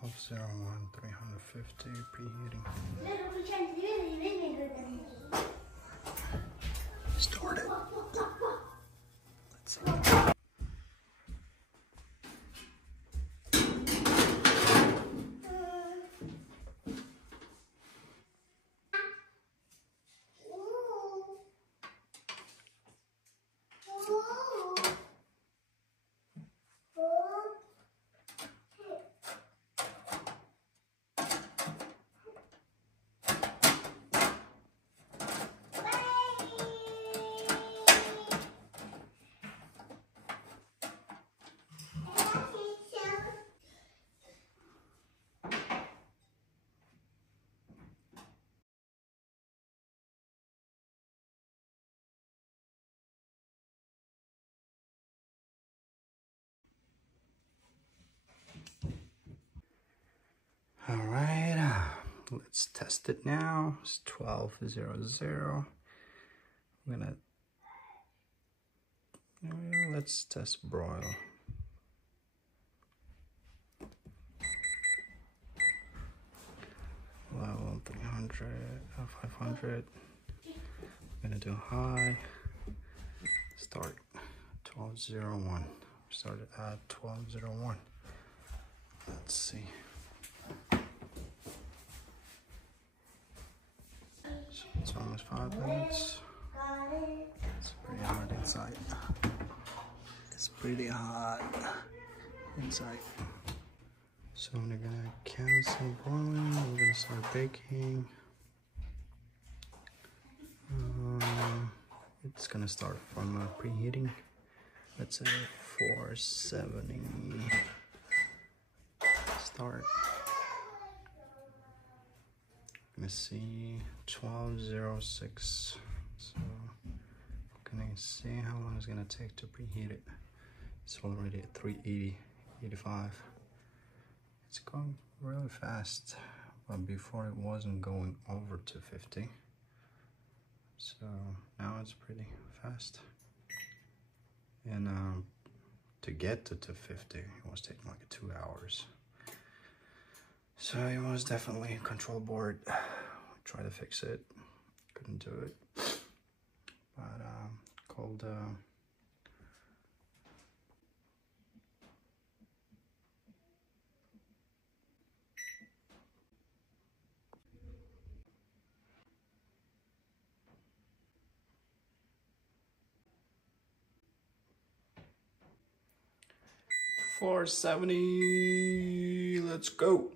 1201, 350 preheating. Start it. Let's see. All right, let's test it now. It's 1200. I'm gonna, let's test broil. Level 300, 500. I'm gonna do high. Start 1201. Started at 1201. Let's see. So it's almost 5 minutes. It's pretty hot inside. It's pretty hot inside. So I'm gonna cancel broiling. I'm gonna start baking. It's gonna start from preheating. Let's say 470. Start. I'm gonna see 1206. So I'm gonna see how long it's gonna take to preheat it. It's already at 380, 85. It's going really fast, but before it wasn't going over 250. So now it's pretty fast. And to get to 250, it was taking like 2 hours. So it was definitely a control board. Tried to fix it, couldn't do it. But called 470. Let's go.